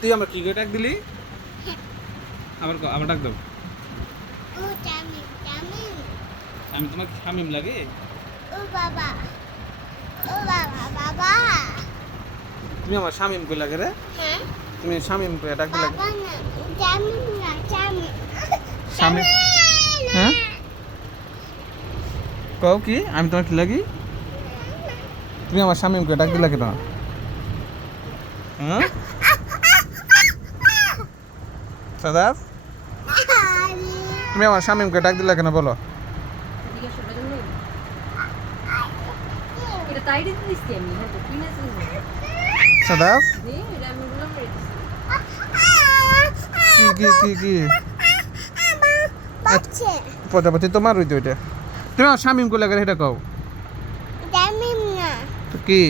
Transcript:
তুই আমার কি ডাক দিলি? আবার ডাক দাও। ও জামিন জামিন আমি তোমাকে শামিম লাগে? ও বাবা বাবা তুমি আমার শামিম কই লাগে রে? হ্যাঁ তুমি শামিম কই ডাক দিলে? বাবা না জামিন না জামিন শামিম হ্যাঁ কও কি আমি তোমার কি লাগি? তুমি আমার শামিম কই ডাক দিলে কেন? হ্যাঁ সাদাফ তুমি আমার শামিমকে ডাক দিলে কেন বলো? সাদাফ কি কি কি কি বাচ্চা প্রজাপতি তোমার ওই তো ওইটা। তুমি আমার শামিম কই লাগে এটা কও জামিন না তো কি